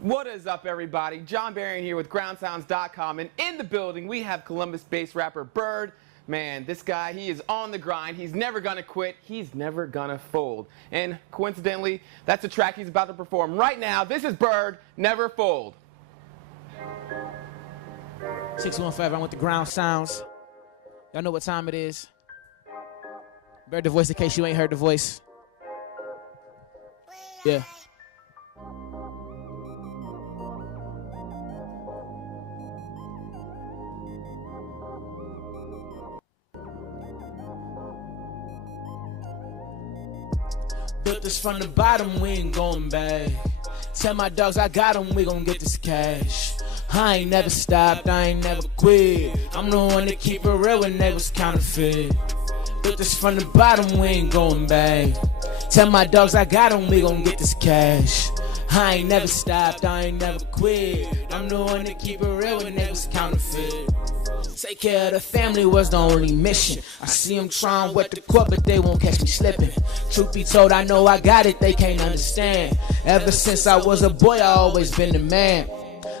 What is up, everybody? John Berrien here with GroundSounds.com, and in the building we have Columbus-based rapper Byrd. Man, this guy, he is on the grind. He's never gonna quit. He's never gonna fold. And coincidentally, that's the track he's about to perform right now. This is Byrd, Never Fold. 615, I'm with the Ground Sounds. Y'all know what time it is. Byrd The Voice, in case you ain't heard the voice. Yeah. Built this from the bottom, we ain't going back. Tell my dogs I got them, we gon' get this cash. I ain't never stopped, I ain't never quit. I'm the one that keep it real when they was counterfeit. Built this from the bottom, we ain't going back. Tell my dogs I got them, we gon' get this cash. I ain't never stopped, I ain't never quit. I'm the one that keep it real when they was counterfeit. Take care of the family was the only mission. I see them trying wet the court, but they won't catch me slipping. Truth be told, I know I got it, they can't understand. Ever since I was a boy, I always been the man.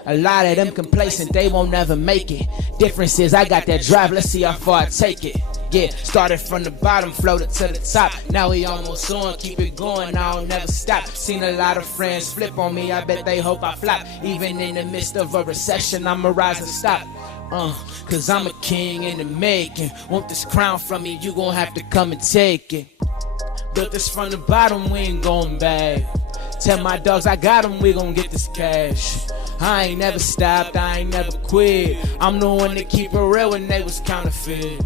A lot of them complacent, they won't never make it. Difference is I got that drive, let's see how far I take it. Yeah, started from the bottom, floated to the top. Now we almost on, keep it going, I'll never stop. Seen a lot of friends flip on me, I bet they hope I flop. Even in the midst of a recession, I'ma rise and stop. Cause I'm a king in the making. Want this crown from me, you gon' have to come and take it. Built this from the bottom, we ain't going back. Tell my dogs I got them, we gon' get this cash. I ain't never stopped, I ain't never quit. I'm the one that keep it real when they was counterfeit.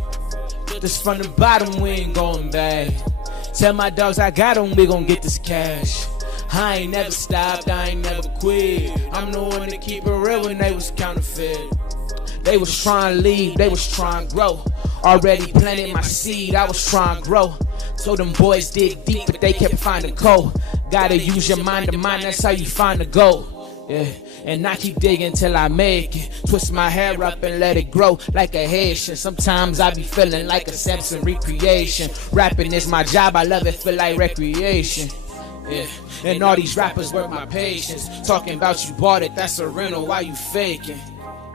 Built this from the bottom, we ain't going back. Tell my dogs I got them, we gon' get this cash. I ain't never stopped, I ain't never quit. I'm the one that keep it real when they was counterfeit. They was trying to leave, they was trying to grow. Already planted my seed, I was trying to grow. So them boys dig deep, but they kept finding coal. Gotta use your mind to mind, that's how you find the goal. Yeah, and I keep digging till I make it. Twist my hair up and let it grow like a Haitian. Sometimes I be feeling like a Samson recreation. Rapping is my job, I love it, feel like recreation. Yeah, and all these rappers work my patience. Talking about you bought it, that's a rental, why you faking?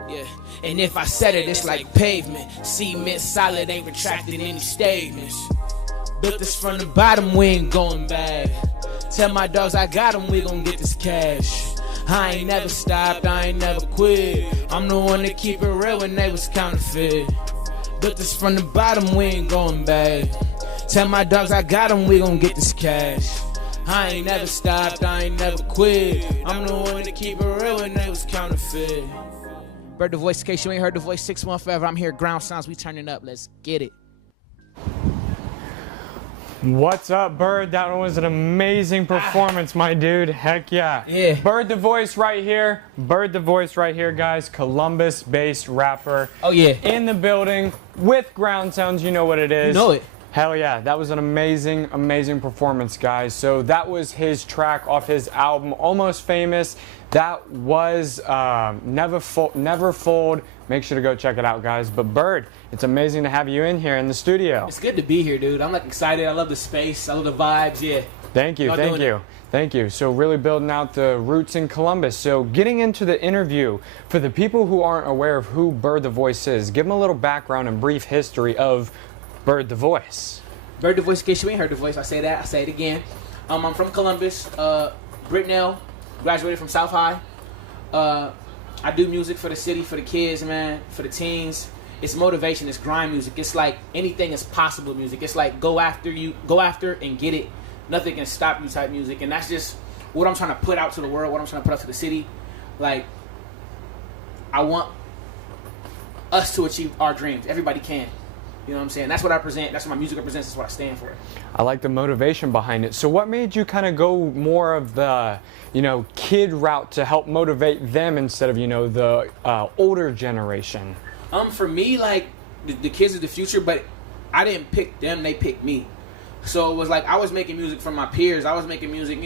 Yeah, and if I said it, it's like pavement. Cement solid, ain't retracted any statements. Built this from the bottom, we ain't going back. Tell my dogs I got them, we gon' get this cash. I ain't never stopped, I ain't never quit. I'm the one that keep it real when they was counterfeit. Built this from the bottom, we ain't going back. Tell my dogs I got them, we gon' get this cash. I ain't never stopped, I ain't never quit. I'm the one that keep it real when they was counterfeit. Byrd The Voice, in case you ain't heard the voice, 615, I'm here, Ground Sounds, we turning up, let's get it. What's up, Byrd? That was an amazing performance, my dude. Heck yeah. Yeah. Byrd The Voice right here. Byrd The Voice right here, guys. Columbus-based rapper. Oh, yeah. In the building with Ground Sounds. You know what it is. You know it. Hell yeah. That was an amazing, amazing performance, guys. So that was his track off his album, Almost Famous. That was Never Fold. Make sure to go check it out, guys. But Byrd, it's amazing to have you in here in the studio. It's good to be here, dude. I'm like excited. I love the space. I love the vibes. Yeah. Thank you. Thank you. Thank you. So really building out the roots in Columbus. So getting into the interview, for the people who aren't aware of who Byrd The Voice is, give them a little background and brief history of Byrd The Voice. Byrd The Voice, in case you ain't heard the voice, I say that, I say it again. I'm from Columbus, Britnell, graduated from South High. I do music for the city, for the kids, man, for the teens. It's motivation, it's grind music. It's like anything is possible music. It's like go after and get it. Nothing can stop you type music. And that's just what I'm trying to put out to the world, what I'm trying to put out to the city. Like, I want us to achieve our dreams. Everybody can. You know what I'm saying? That's what I present. That's what my music represents. That's what I stand for. I like the motivation behind it. So what made you kind of go more of the, kid route to help motivate them instead of, the older generation? For me, like, the kids are the future, but I didn't pick them. They picked me. So it was like I was making music for my peers. I was making music,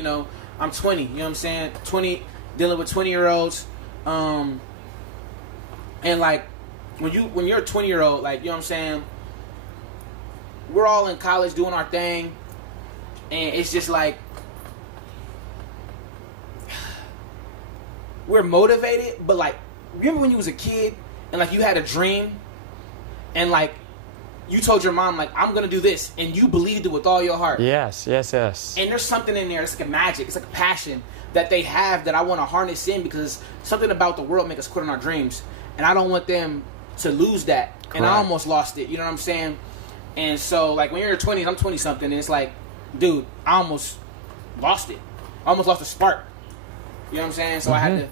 I'm 20. You know what I'm saying? 20, dealing with 20-year-olds. And, like, when you're a 20-year-old, like, you know what I'm saying? We're all in college doing our thing, and it's just like we're motivated, but like, remember when you was a kid and like you had a dream and like you told your mom like, I'm gonna do this, and you believed it with all your heart. Yes. And there's something in there, it's like a magic, it's like a passion that they have that I want to harness in, because something about the world make us quit on our dreams, and I don't want them to lose that. Correct. And I almost lost it, you know what I'm saying? And so like when you're in your 20s, I'm 20 something, and it's like, dude, I almost lost it. I almost lost the spark. You know what I'm saying? So I had to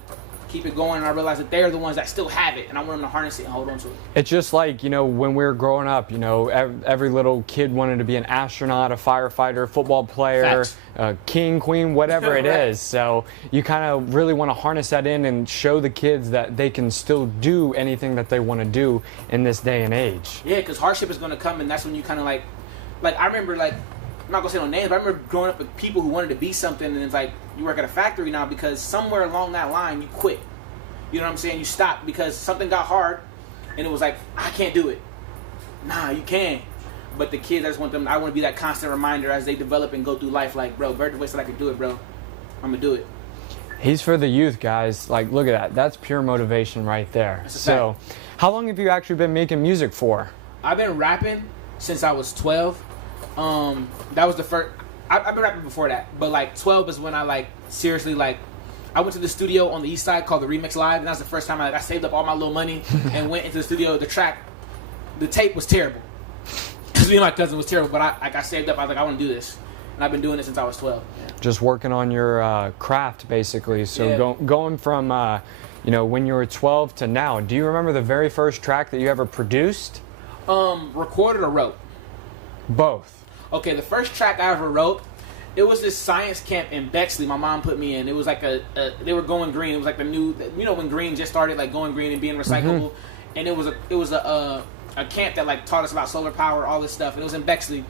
keep it going, and I realized that they're the ones that still have it, and I want them to harness it and hold on to it. It's just like, you know, when we were growing up, you know, every little kid wanted to be an astronaut, a firefighter, football player, king, queen, whatever it Right. is. So you kind of really want to harness that in and show the kids that they can still do anything that they want to do in this day and age. Yeah, because hardship is going to come, and that's when you kind of like I remember, like, I'm not going to say no names, but I remember growing up with people who wanted to be something, and it's like, you work at a factory now because somewhere along that line you quit. You know what I'm saying? You stopped because something got hard, and it was like, I can't do it. Nah, you can. But the kids, I want to be that constant reminder as they develop and go through life, like, bro, Byrd The Voice said I could do it, bro. I'm going to do it. He's for the youth, guys. Like, look at that. That's pure motivation right there. So, how long have you actually been making music for? I've been rapping since I was 12. That was the first. I've been rapping before that, but like 12 is when I like seriously like. I went to the studio on the east side called the Remix Live, and that was the first time I saved up all my little money and went into the studio. The tape was terrible. Because me and my cousin was terrible, but I saved up. I was like, I want to do this, and I've been doing it since I was 12. Yeah. Just working on your craft, basically. So Yeah. going from, you know, when you were 12 to now. Do you remember the very first track that you ever produced? Recorded or wrote? Both. Okay, the first track I ever wrote, it was this science camp in Bexley. My mom put me in. It was like they were going green. It was like the new, you know, when green just started, like going green and being recyclable. And it was a camp that like taught us about solar power, all this stuff. And it was in Bexley,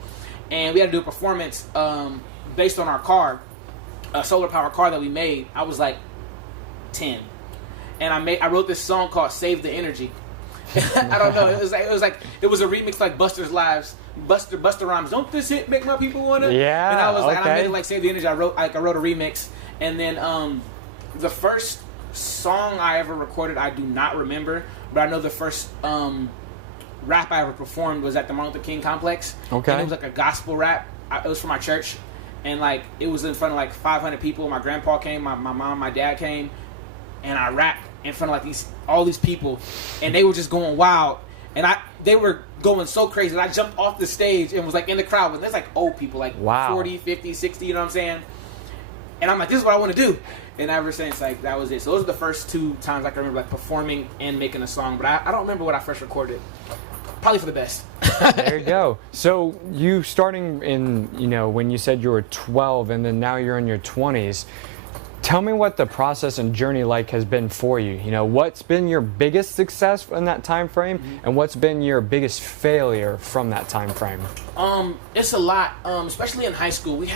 and we had to do a performance based on our car, a solar power car that we made. I was like 10, and I wrote this song called "Save the Energy." I don't know. It was a remix like Buster Rhymes. Don't this hit make my people wanna? Yeah. And Okay. and I made it like Save the Energy. I wrote a remix, and then the first song I ever recorded I do not remember, but I know the first rap I ever performed was at the Martin Luther King complex. Okay. And it was like a gospel rap. It was for my church, and like it was in front of like 500 people. My grandpa came, my mom, my dad came, and I rapped in front of like all these people, and they were just going wild, and they were going so crazy, and I jumped off the stage and was like in the crowd, and there's like old people, like wow. 40, 50, 60, you know what I'm saying? And I'm like, this is what I want to do. And ever since, like, that was it. So those are the first 2 times I can remember like performing and making a song, but I don't remember what I first recorded. Probably for the best. There you go. So you starting in, you know, when you said you were 12 and then now you're in your 20s, tell me what the process and journey like has been for you. You know, what's been your biggest success in that time frame, and what's been your biggest failure from that time frame? It's a lot. Especially in high school, we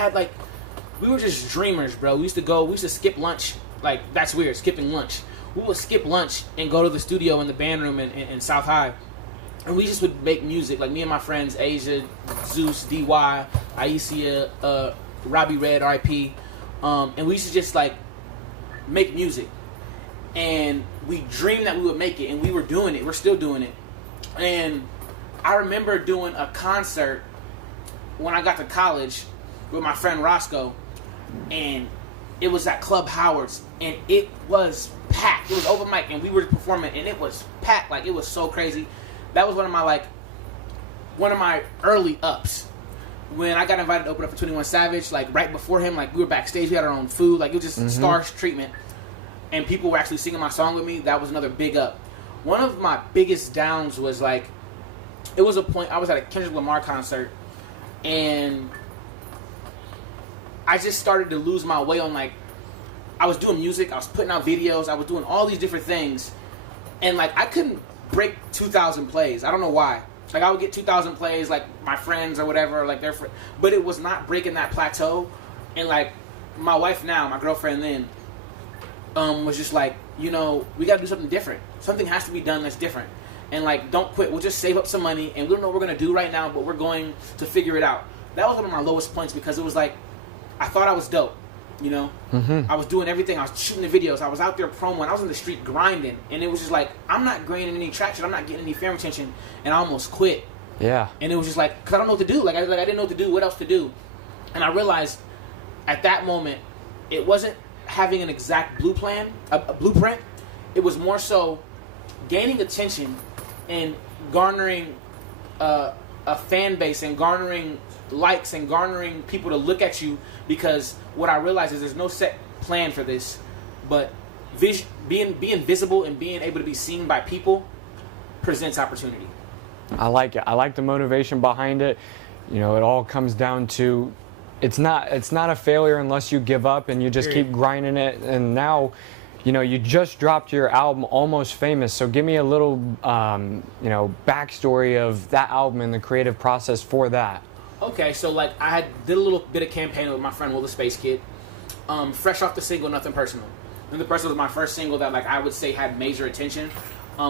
were just dreamers, bro. We used to skip lunch. Like, that's weird, skipping lunch. We would skip lunch and go to the studio in the band room in South High. And we just would make music, like me and my friends, Asia, Zeus, DY, Aisia, Robbie Red, RIP. And we used to just like make music, and we dreamed that we would make it, and we were doing it. We're still doing it. And I remember doing a concert when I got to college with my friend Roscoe, and it was at Club Howard's, and it was packed. It was open mic, and we were performing, and it was packed. Like, it was so crazy. That was one of my early ups. When I got invited to open up for 21 Savage, like right before him, like we were backstage, we had our own food, like it was just stars treatment, and people were actually singing my song with me. That was another big up. One of my biggest downs was like, it was a point I was at a Kendrick Lamar concert, and I just started to lose my way on, like, I was doing music, I was putting out videos, I was doing all these different things, and like I couldn't break 2,000 plays. I don't know why. Like, I would get 2,000 plays, like, my friends or whatever, like, but it was not breaking that plateau. And, like, my wife now, my girlfriend then, was just like, you know, we got to do something different. Something has to be done that's different. And, like, don't quit. We'll just save up some money, and we don't know what we're going to do right now, but we're going to figure it out. That was one of my lowest points, because it was like, I thought I was dope. You know, I was doing everything. I was shooting the videos. I was out there promoing. I was in the street grinding, and it was just like I'm not gaining any traction. I'm not getting any fan attention, and I almost quit. Yeah. And it was just like, because I don't know what to do. Like I didn't know what to do. What else to do? And I realized at that moment, it wasn't having an exact blueprint. It was more so gaining attention and garnering a fan base and garnering likes and garnering people to look at you, because what I realized is there's no set plan for this, but being visible and being able to be seen by people presents opportunity. I like it. I like the motivation behind it. You know, it all comes down to it's not a failure unless you give up and you just keep grinding it. And now, you know, you just dropped your album Almost Famous, so give me a little you know, backstory of that album and the creative process for that. Okay, so like I did a little bit of campaign with my friend Will the Space Kid, fresh off the single Nothing Personal. And the person was my first single that like I would say had major attention.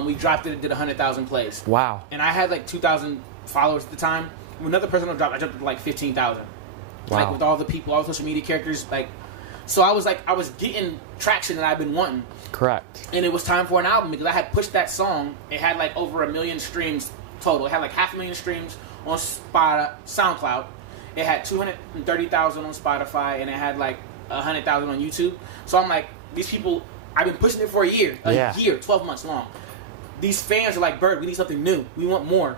We dropped it did 100,000 plays. Wow. And I had like 2,000 followers at the time. When Nothing Personal dropped, I jumped up to like 15,000. Wow. Like with all the people, all the social media characters, like, so I was getting traction that I've been wanting. Correct. And it was time for an album because I had pushed that song. It had like over 1 million streams total. It had like 500,000 streams on SoundCloud. It had 230,000 on Spotify, and it had like 100,000 on YouTube. So I'm like, these people, I've been pushing it for a year, 12 months long. These fans are like, Byrd, we need something new. We want more.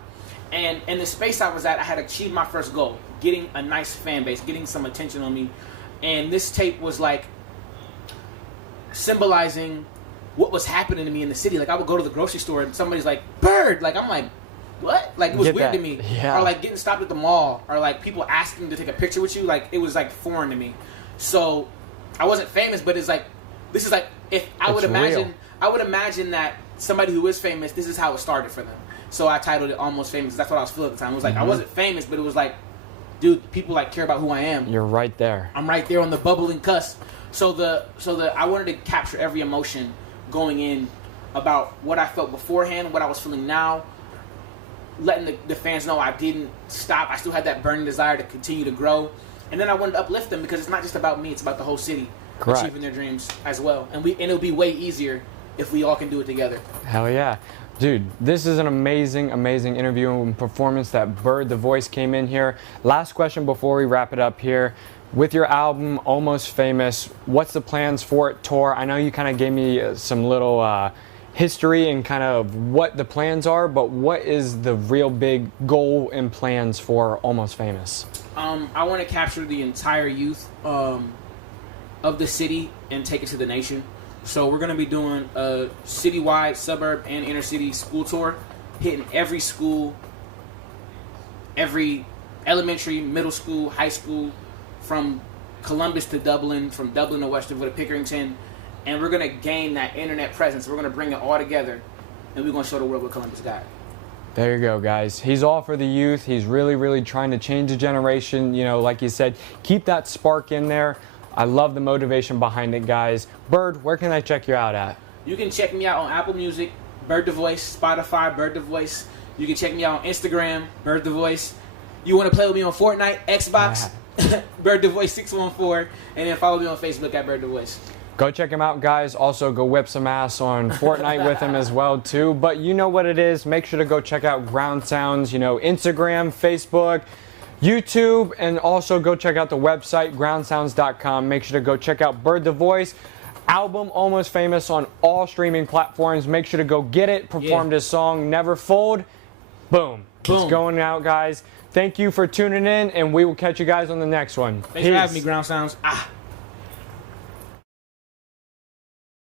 And in the space I was at, I had achieved my first goal, getting a nice fan base, getting some attention on me. And this tape was like symbolizing what was happening to me in the city. Like I would go to the grocery store and somebody's like, Byrd, like I'm like, what? Like it was weird to me. Yeah. Or like getting stopped at the mall, or like people asking to take a picture with you. Like it was like foreign to me. So I wasn't famous, but it's like, this is like, if I would imagine, I would imagine that somebody who is famous, this is how it started for them. So I titled it Almost Famous. That's what I was feeling at the time. It was like I wasn't famous, but it was like, dude, people like care about who I am. You're right there. I'm right there on the bubbling cusp. So I wanted to capture every emotion going in about what I felt beforehand, what I was feeling now, letting the fans know I didn't stop. I still had that burning desire to continue to grow. And then I wanted to uplift them because it's not just about me, it's about the whole city achieving their dreams as well. And it'll be way easier if we all can do it together. Hell yeah. Dude, this is an amazing, amazing interview and performance that Byrd The Voice came in here. Last question before we wrap it up here. With your album, Almost Famous, what's the plans for it, tour? I know you kind of gave me some little history and kind of what the plans are, but what is the real big goal and plans for Almost Famous? I want to capture the entire youth of the city and take it to the nation. So we're going to be doing a citywide, suburb, and inner city school tour, hitting every school, every elementary, middle school, high school, from Columbus to Dublin, from Dublin to Westerville to Pickerington, and we're going to gain that internet presence. We're going to bring it all together, and we're going to show the world what Columbus got. There you go, guys. He's all for the youth. He's really, really trying to change the generation. You know, like you said, keep that spark in there. I love the motivation behind it, guys. Byrd, where can I check you out at? You can check me out on Apple Music, Byrd The Voice, Spotify, Byrd The Voice. You can check me out on Instagram, Byrd The Voice. You want to play with me on Fortnite, Xbox, Byrd The Voice 614, and then follow me on Facebook at Byrd The Voice. Go check him out, guys. Also, go whip some ass on Fortnite with him as well, too. But you know what it is. Make sure to go check out GroundSounds, you know, Instagram, Facebook, YouTube, and also go check out the website, GroundSounds.com. Make sure to go check out Byrd The Voice. Album Almost Famous on all streaming platforms. Make sure to go get it. Perform this song, Never Fold. Boom. It's going out, guys. Thank you for tuning in, and we will catch you guys on the next one. Thanks for having me, Ground Sounds.